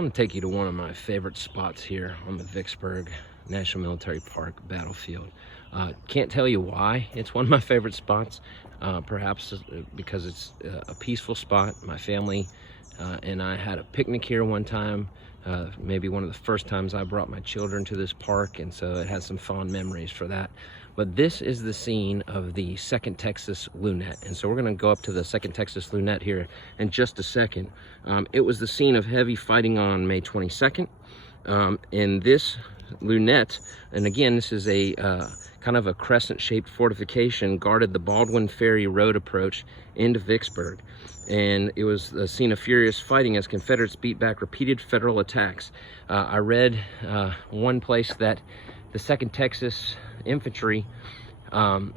want to take you to one of my favorite spots here on the Vicksburg National Military Park battlefield. Can't tell you why it's one of my favorite spots. Perhaps because it's a peaceful spot. My family and I had a picnic here one time, maybe one of the first times I brought my children to this park, and so it has some fond memories for that. But this is the scene of the 2nd Texas Lunette, and so we're going to go up to the 2nd Texas Lunette here in just a second. It was the scene of heavy fighting on May 22nd, and this Lunette, and again, this is a kind of a crescent-shaped fortification, guarded the Baldwin Ferry Road approach into Vicksburg. And it was a scene of furious fighting as Confederates beat back repeated Federal attacks. I read one place that the 2nd Texas Infantry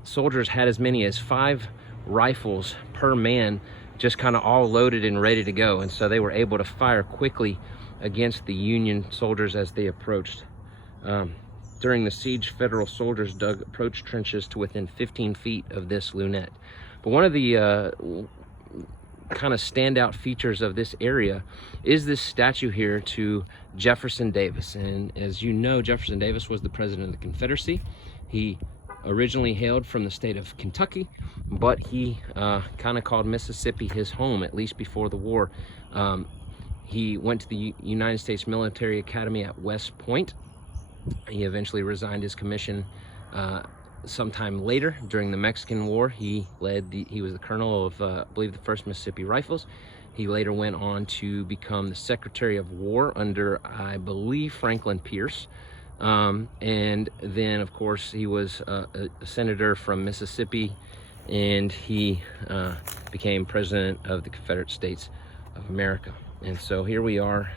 soldiers had as many as 5 rifles per man, just kind of all loaded and ready to go. And so they were able to fire quickly against the Union soldiers as they approached. During the siege, Federal soldiers dug approach trenches to within 15 feet of this Lunette. But one of the kind of standout features of this area is this statue here to Jefferson Davis. And as you know, Jefferson Davis was the president of the Confederacy. He originally hailed from the state of Kentucky, but he kind of called Mississippi his home, at least before the war. He went to the United States Military Academy at West Point. He eventually resigned his commission sometime later during the Mexican War. He was the colonel of, I believe, the 1st Mississippi Rifles. He later went on to become the Secretary of War under, I believe, Franklin Pierce. And then, of course, he was a senator from Mississippi, and he became president of the Confederate States of America. And so here we are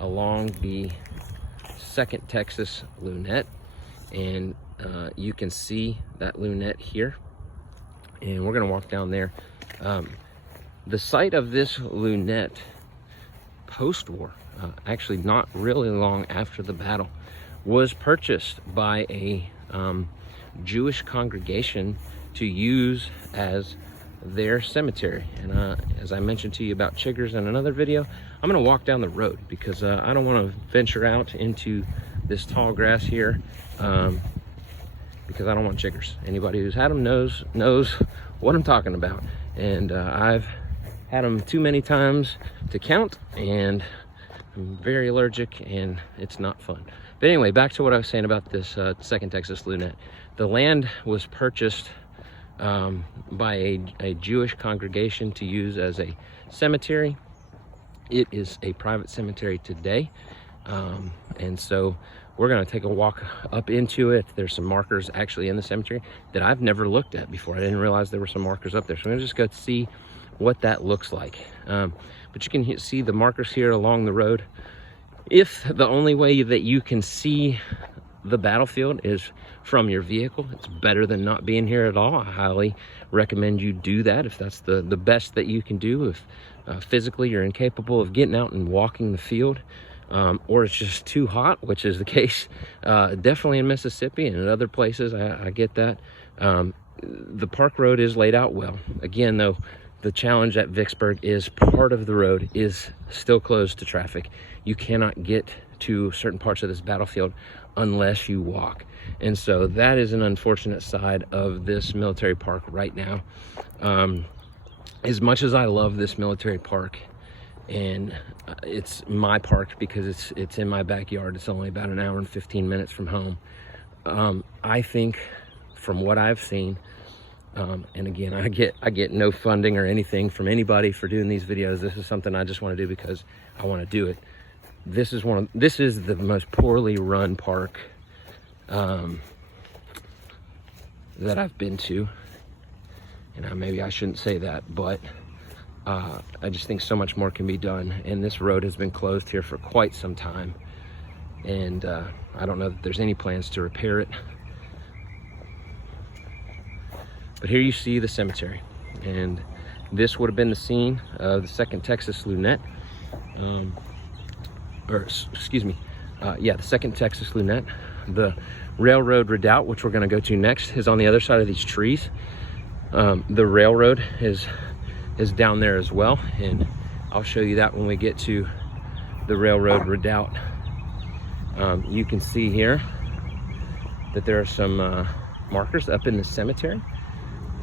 along the 2nd Texas Lunette, and you can see that Lunette here, and we're going to walk down there. The site of this Lunette post-war, actually not really long after the battle, was purchased by a Jewish congregation to use as their cemetery. And as I mentioned to you about chiggers in another video, I'm going to walk down the road because I don't want to venture out into this tall grass here because I don't want chiggers. Anybody who's had them knows what I'm talking about, and I've had them too many times to count, and I'm very allergic, and it's not fun. But anyway, back to what I was saying about this 2nd Texas Lunette. The land was purchased by a Jewish congregation to use as a cemetery. It is a private cemetery today, and so we're going to take a walk up into it. There's some markers actually in the cemetery that I've never looked at before. I didn't realize there were some markers up there, so I'm going to just go see what that looks like. But you can see the markers here along the road. If the only way that you can see the battlefield is from your vehicle, it's better than not being here at all. I highly recommend you do that if that's the best that you can do. If physically you're incapable of getting out and walking the field, or it's just too hot, which is the case definitely in Mississippi and in other places. I get that. The park road is laid out well. Again, though, the challenge at Vicksburg is part of the road is still closed to traffic. You cannot get to certain parts of this battlefield unless you walk. And so that is an unfortunate side of this military park right now. As much as I love this military park, and it's my park because it's in my backyard, it's only about an hour and 15 minutes from home. I think from what I've seen, and again, I get no funding or anything from anybody for doing these videos. This is something I just want to do because I want to do it. This is the most poorly run park that I've been to, and maybe I shouldn't say that, but I just think so much more can be done, and this road has been closed here for quite some time, and I don't know that there's any plans to repair it. But here you see the cemetery, and this would have been the scene of the 2nd Texas Lunette, the 2nd Texas Lunette. The railroad redoubt, which we're going to go to next, is on the other side of these trees. The railroad is down there as well, and I'll show you that when we get to the railroad redoubt. You can see here that there are some markers up in the cemetery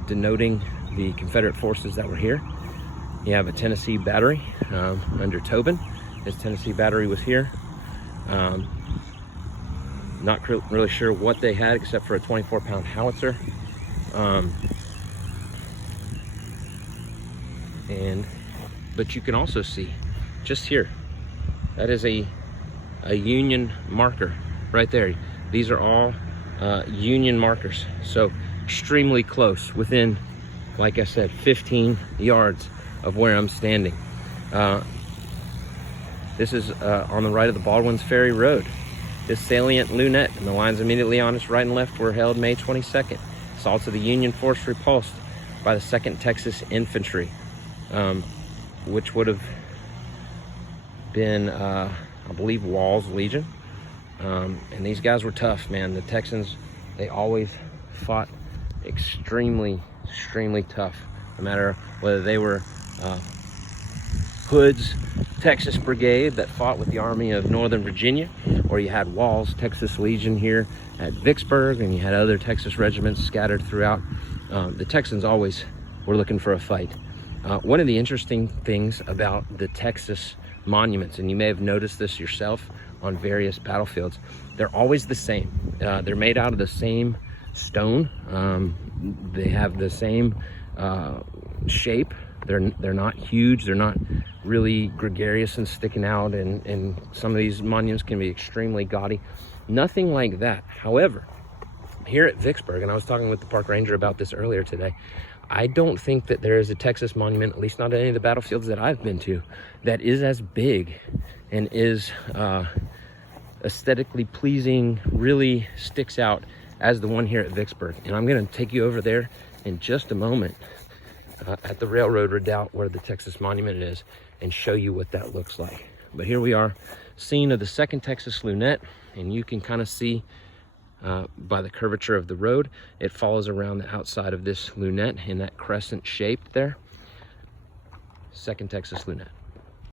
denoting the Confederate forces that were here. You have a Tennessee battery under Tobin. His Tennessee battery was here. Not really sure what they had except for a 24-pound howitzer. But you can also see just here, that is a Union marker right there. These are all Union markers, so extremely close, within, like I said, 15 yards of where I'm standing. This is on the right of the Baldwin's Ferry Road. This salient Lunette, and the lines immediately on its right and left were held May 22nd. Assaults of the Union force repulsed by the 2nd Texas Infantry, which would have been, I believe, Wall's Legion. And these guys were tough, man. The Texans, they always fought extremely tough, no matter whether they were Hood's Texas Brigade that fought with the Army of Northern Virginia, or you had Wall's Texas Legion here at Vicksburg, and you had other Texas regiments scattered throughout. The Texans always were looking for a fight. One of the interesting things about the Texas monuments, and you may have noticed this yourself on various battlefields, they're always the same. They're made out of the same stone. They have the same shape. They're not huge. They're not really gregarious and sticking out, and some of these monuments can be extremely gaudy. Nothing like that. However, here at Vicksburg, and I was talking with the park ranger about this earlier today, I don't think that there is a Texas monument, at least not at any of the battlefields that I've been to, that is as big and is aesthetically pleasing, really sticks out as the one here at Vicksburg. And I'm going to take you over there in just a moment at the railroad redoubt where the Texas monument is, and show you what that looks like. But here we are, scene of the 2nd Texas Lunette, and you can kind of see by the curvature of the road, it follows around the outside of this lunette in that crescent shape there. 2nd Texas Lunette.